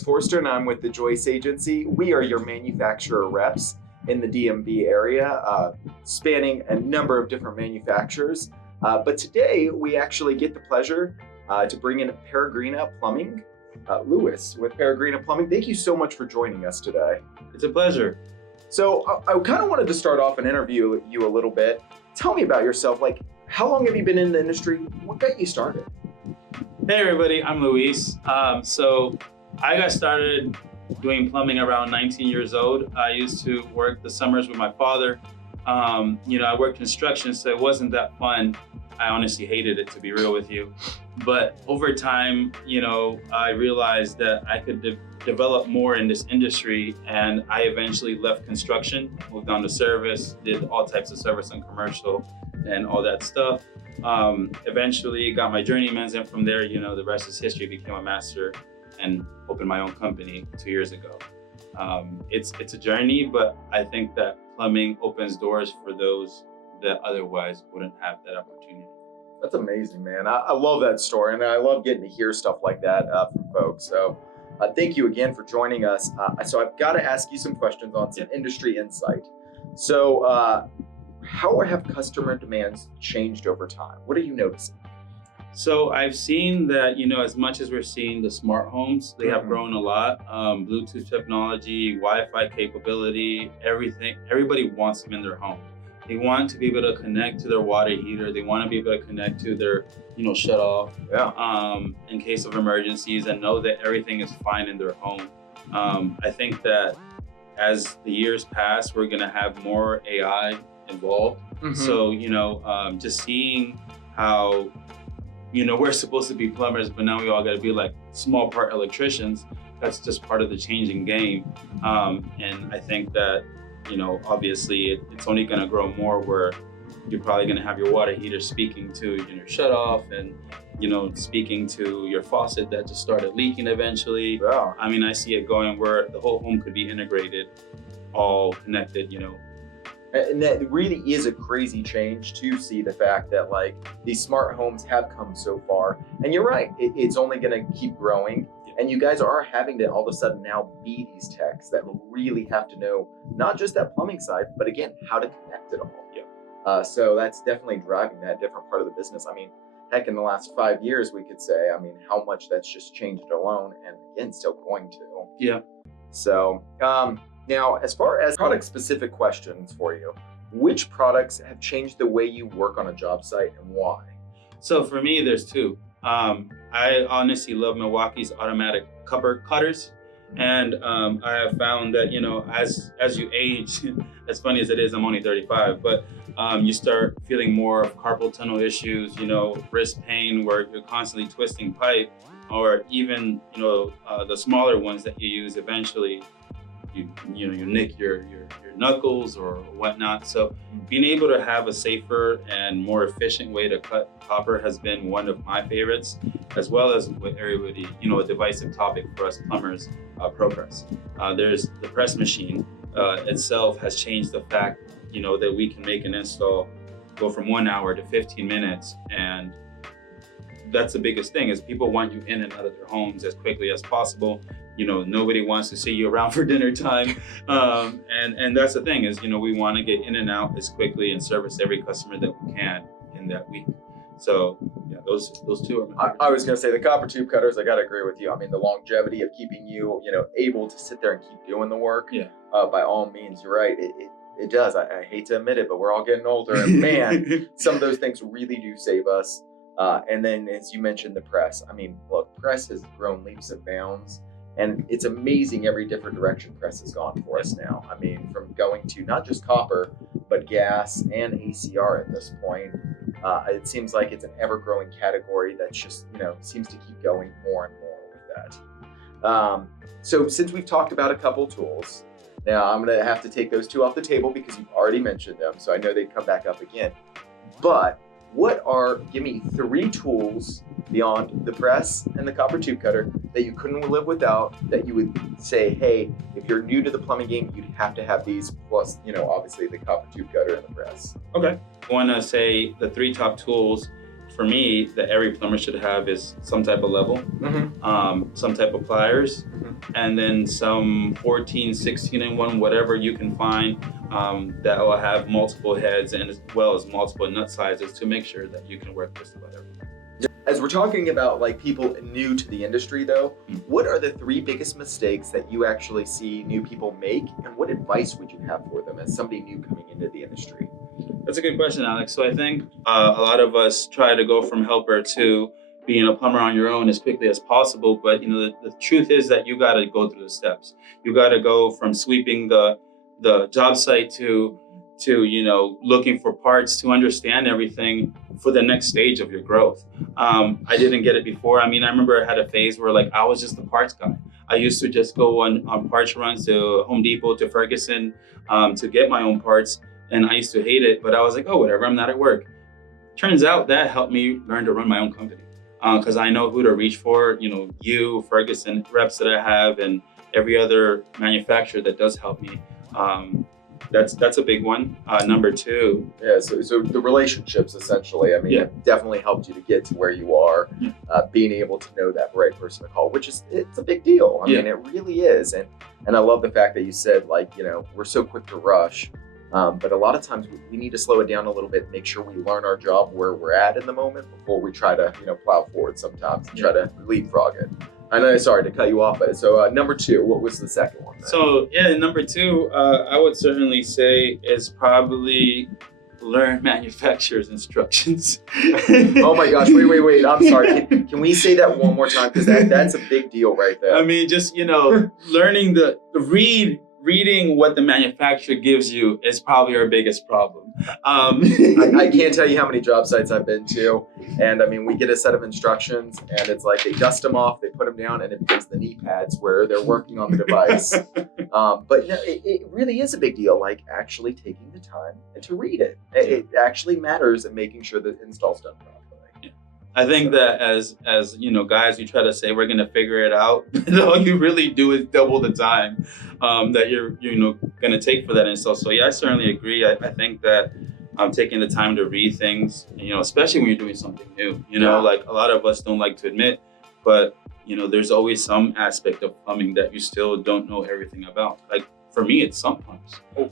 Alex Forster, and I'm with the Joyce agency. We are your manufacturer reps in the DMV area, spanning a number of different manufacturers. But today we actually get the pleasure to bring in Peregrina Plumbing. Lewis with Peregrina Plumbing, thank you so much for joining us today. It's a pleasure. So I kind of wanted to start off and interview you a little bit. Tell me about yourself. Like, how long have you been in the industry? What got you started? Hey everybody, I'm Luis. So I got started doing plumbing around 19 years old. I used to work the summers with my father. I worked construction, so it wasn't that fun. I honestly hated it, to be real with you. But over time, I realized that I could develop more in this industry, and I eventually left construction, moved on to service, did all types of service and commercial and all that stuff. Eventually got my journeyman's, and from there, the rest is history. Became a master and opened my own company 2 years ago. It's a journey, but I think that plumbing opens doors for those that otherwise wouldn't have that opportunity. That's amazing, man. I love that story, and I love getting to hear stuff like that from folks. So thank you again for joining us. So I've got to ask you some questions on some industry insight. So how have customer demands changed over time? What are you noticing? So I've seen that, as much as we're seeing the smart homes, they have grown a lot. Bluetooth technology, Wi-Fi capability, everything. Everybody wants them in their home. They want to be able to connect to their water heater. They want to be able to connect to their, shut off in case of emergencies, and know that everything is fine in their home. I think that as the years pass, we're going to have more AI involved. So, just seeing how, we're supposed to be plumbers, but now we all got to be like small part electricians. That's just part of the changing game. And I think that, obviously it's only going to grow more, where you're probably going to have your water heater speaking to your shut off, and speaking to your faucet that just started leaking eventually. Yeah. I mean, I see it going where the whole home could be integrated, all connected. And that really is a crazy change to see the fact that like these smart homes have come so far. And you're right, it's only going to keep growing. And you guys are having to all of a sudden now be these techs that really have to know not just that plumbing side, but again, how to connect it all. Yeah. So that's definitely driving that different part of the business. I mean, heck, in the last 5 years, we could say, how much that's just changed alone, and again, still going to. Yeah. So now, as far as product-specific questions for you, which products have changed the way you work on a job site and why? So for me, there's two. I honestly love Milwaukee's automatic cupboard cutters. And I have found that, as you age, as funny as it is, I'm only 35, but you start feeling more of carpal tunnel issues, wrist pain where you're constantly twisting pipe, or even, the smaller ones that you use, eventually you nick your knuckles or whatnot. So being able to have a safer and more efficient way to cut copper has been one of my favorites, as well as with everybody, a divisive topic for us plumbers, ProPress. There's the press machine itself has changed the fact, that we can make an install go from 1 hour to 15 minutes. And that's the biggest thing, is people want you in and out of their homes as quickly as possible. Nobody wants to see you around for dinner time. And that's the thing, is, we want to get in and out as quickly and service every customer that we can in that week. So yeah, those two are my favorites. I was going to say the copper tube cutters, I got to agree with you. I mean, the longevity of keeping you, able to sit there and keep doing the work. Yeah. By all means, you're right. It does. I hate to admit it, but we're all getting older, and man, some of those things really do save us. And then, as you mentioned, the press. I mean, look, press has grown leaps and bounds. And it's amazing every different direction press has gone for us now. I mean, from going to not just copper, but gas and ACR at this point. It seems like it's an ever-growing category that's just, seems to keep going more and more with that. So since we've talked about a couple tools, now I'm going to have to take those two off the table because you've already mentioned them. So I know they'd come back up again. But give me 3 tools beyond the press and the copper tube cutter that you couldn't live without, that you would say, hey, if you're new to the plumbing game, you'd have to have these, plus, obviously the copper tube cutter and the press. Okay. I want to say the 3 top tools for me that every plumber should have is some type of level, some type of pliers, and then some 14, 16 in one, whatever you can find that will have multiple heads and as well as multiple nut sizes to make sure that you can work just about everything. As we're talking about like people new to the industry though, what are the 3 biggest mistakes that you actually see new people make, and what advice would you have for them as somebody new coming into the industry? That's a good question, Alex. So I think a lot of us try to go from helper to being a plumber on your own as quickly as possible. But the truth is that you got to go through the steps. You got to go from sweeping the job site to looking for parts, to understand everything for the next stage of your growth. I didn't get it before. I mean, I remember I had a phase where like I was just the parts guy. I used to just go on parts runs to Home Depot, to Ferguson, to get my own parts. And I used to hate it, but I was like, oh, whatever, I'm not at work. Turns out that helped me learn to run my own company because I know who to reach for, you, Ferguson reps that I have, and every other manufacturer that does help me. That's a big one. Number 2. Yeah, so the relationships essentially, I mean, it definitely helped you to get to where you are, being able to know that right person to call, it's a big deal. I mean, it really is. And I love the fact that you said, like, we're so quick to rush. But a lot of times we need to slow it down a little bit, make sure we learn our job where we're at in the moment before we try to, plow forward sometimes and try to leapfrog it. I know, sorry to cut you off, but so number 2, what was the second one then? So number 2, I would certainly say is probably learn manufacturer's instructions. Oh my gosh, wait, I'm sorry. Can we say that one more time? Because that's a big deal right there. I mean, just, learning reading what the manufacturer gives you is probably our biggest problem. I can't tell you how many job sites I've been to, and I mean, we get a set of instructions, and it's like they dust them off, they put them down, and it becomes the knee pads where they're working on the device. But it really is a big deal, like actually taking the time and to read it. It actually matters in making sure the install's done properly. I think that as guys, you try to say we're gonna figure it out, and all you really do is double the time that you're gonna take for that install. So yeah, I certainly agree. I think that taking the time to read things, especially when you're doing something new, like a lot of us don't like to admit, but there's always some aspect of plumbing that you still don't know everything about. Like for me, it's sump pumps. Oh,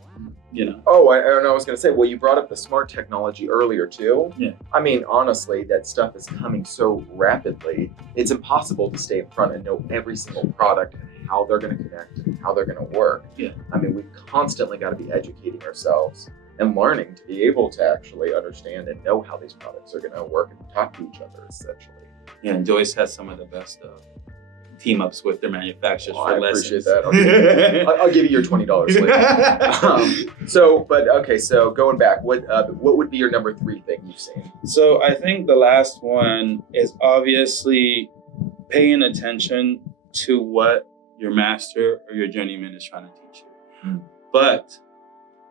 I was going to say, well, you brought up the smart technology earlier too. Yeah. I mean, honestly, that stuff is coming so rapidly. It's impossible to stay in front and know every single product and how they're going to connect and how they're going to work. Yeah. I mean, we've constantly got to be educating ourselves and learning to be able to actually understand and know how these products are going to work and talk to each other, essentially. Yeah, and Joyce has some of the best team ups with their manufacturers for lessons. I appreciate that. I'll give you your $20 later. So going back, what would be your number 3 thing you've seen? So I think the last one is obviously paying attention to what your master or your journeyman is trying to teach you, but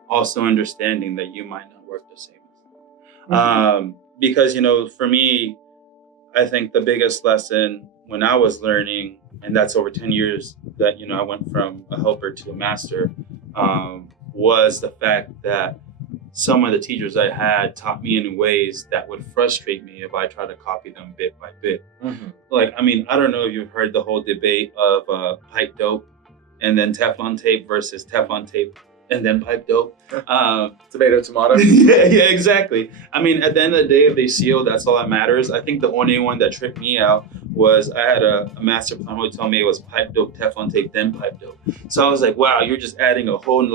also understanding that you might not work the same. Because for me, I think the biggest lesson when I was learning, and that's over 10 years that, I went from a helper to a master, was the fact that some of the teachers I had taught me in ways that would frustrate me if I tried to copy them bit by bit. Like, I mean, I don't know if you've heard the whole debate of pipe dope and then Teflon tape versus Teflon tape and then pipe dope. Tomato. Yeah, exactly. I mean, at the end of the day, if they seal, that's all that matters. I think the only one that tripped me out was I had a master plumber who told me it was pipe dope, Teflon tape, then pipe dope. So I was like, wow, you're just adding a whole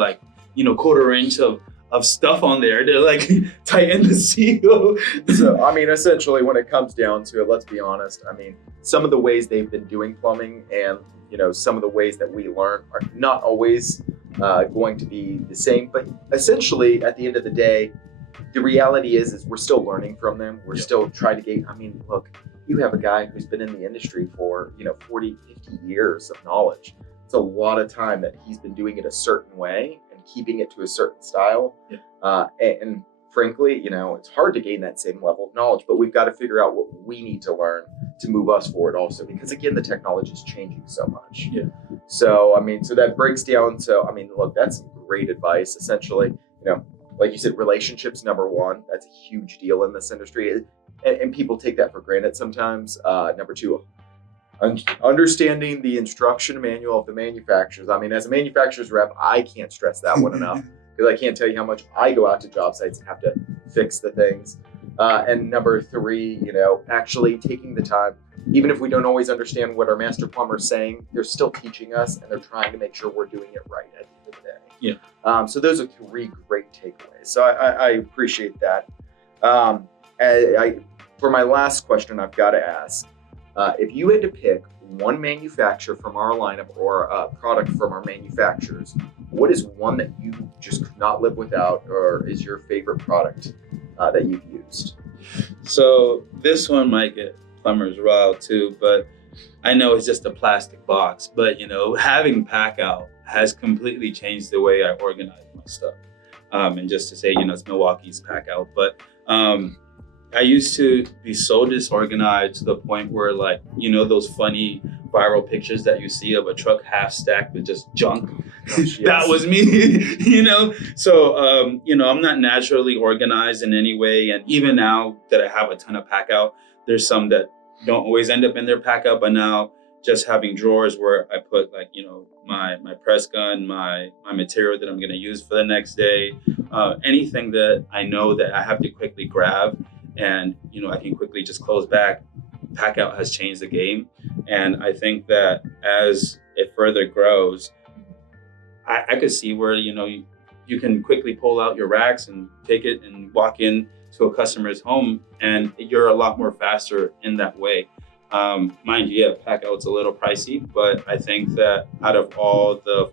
quarter inch of stuff on there to like tighten the seal. So, I mean, essentially when it comes down to it, let's be honest. I mean, some of the ways they've been doing plumbing and, some of the ways that we learn are not always going to be the same, but essentially at the end of the day, the reality is we're still learning from them. We're still trying to gain. I mean, look, you have a guy who's been in the industry for 40, 50 years of knowledge. It's a lot of time that he's been doing it a certain way and keeping it to a certain style. And frankly, it's hard to gain that same level of knowledge, but we've got to figure out what we need to learn to move us forward also, because again, the technology is changing so much. So, I mean, so that breaks down to, I mean, look, that's some great advice. Essentially, like you said, relationships, number 1, that's a huge deal in this industry. and people take that for granted sometimes. Number two, understanding the instruction manual of the manufacturers. I mean, as a manufacturer's rep, I can't stress that one enough, because I can't tell you how much I go out to job sites and have to fix the things. And number three, actually taking the time, even if we don't always understand what our master plumber is saying, they're still teaching us and they're trying to make sure we're doing it right at the end of the day. Yeah. So those are three great takeaways. So I appreciate that. For my last question, I've got to ask, if you had to pick one manufacturer from our lineup or a product from our manufacturers, what is one that you just could not live without, or is your favorite product that you've used? So this one might get plumbers riled too, but I know it's just a plastic box, but having pack out has completely changed the way I organize my stuff. And just to say, it's Milwaukee's pack out, but I used to be so disorganized to the point where, like, those funny viral pictures that you see of a truck half stacked with just junk. Yes. That was me, So, I'm not naturally organized in any way. And even now that I have a ton of pack out, there's some that don't always end up in their pack out. But now just having drawers where I put, like, my press gun, my material that I'm going to use for the next day, anything that I know that I have to quickly grab. And, I can quickly just close back. Pack out has changed the game. And I think that as it further grows, I could see where, you can quickly pull out your racks and take it and walk in to a customer's home, and you're a lot more faster in that way. Mind you, yeah, pack out's a little pricey, but I think that out of all the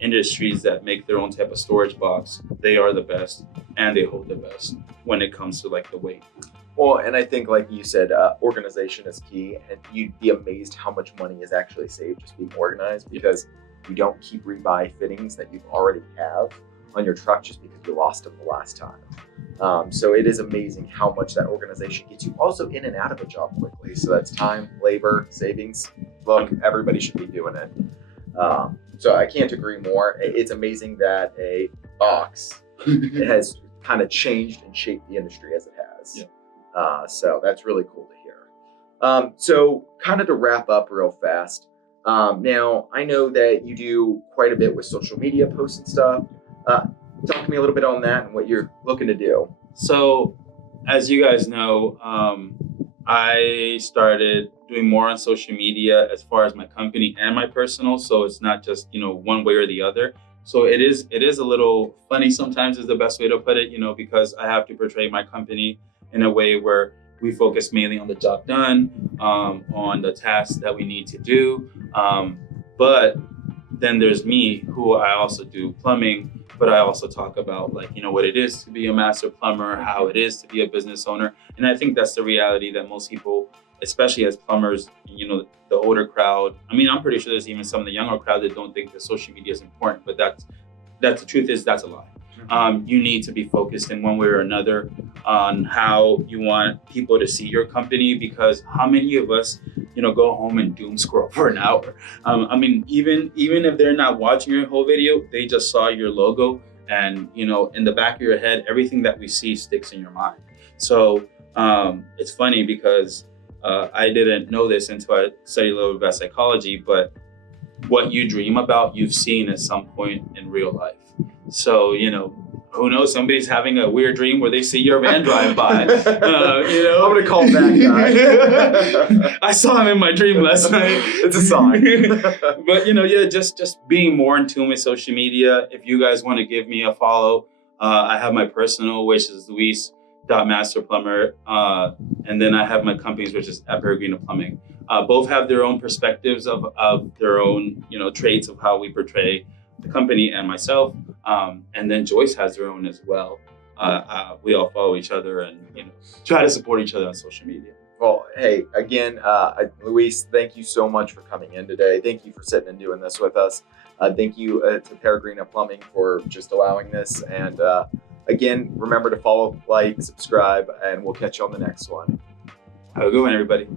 industries that make their own type of storage box, they are the best, and they hold the best when it comes to, like, the weight. Well, and I think, like you said, organization is key, and you'd be amazed how much money is actually saved just being organized, because you don't keep rebuy fittings that you already have on your truck just because you lost them the last time. So it is amazing how much that organization gets you also in and out of a job quickly. So that's time, labor, savings. Look, everybody should be doing it. So I can't agree more. It's amazing that a box has kind of changed and shaped the industry as it has. Yeah. So that's really cool to hear. So kind of to wrap up real fast. Now, I know that you do quite a bit with social media posts and stuff. Talk to me a little bit on that and what you're looking to do. So, as you guys know, I started doing more on social media as far as my company and my personal. So it's not just, one way or the other. So it is a little funny sometimes is the best way to put it, because I have to portray my company in a way where we focus mainly on the job done, on the tasks that we need to do. But then there's me, who I also do plumbing, but I also talk about, like, what it is to be a master plumber, how it is to be a business owner. And I think that's the reality that most people, especially as plumbers, the older crowd, I'm pretty sure there's even some of the younger crowd that don't think that social media is important, but that's the truth is that's a lie. You need to be focused in one way or another on how you want people to see your company, because how many of us, go home and doom scroll for an hour? Even if they're not watching your whole video, they just saw your logo, and in the back of your head, everything that we see sticks in your mind. So it's funny because I didn't know this until I studied a little bit about psychology, but what you dream about, you've seen at some point in real life. So, who knows, somebody's having a weird dream where they see your van drive by. I'm going to call that guy. I saw him in my dream last night. It's a sign. But, just being more in tune with social media. If you guys want to give me a follow, I have my personal, which is Luis.masterplumber. And then I have my companies, which is at Peregrina Plumbing. Both have their own perspectives of their own, traits of how we portray the company and myself. And then Joyce has her own as well. We all follow each other and, try to support each other on social media. Well, hey, again, Luis, thank you so much for coming in today. Thank you for sitting and doing this with us. Thank you to Peregrina Plumbing for just allowing this. And again, remember to follow, like, subscribe, and we'll catch you on the next one. Have a good one, everybody.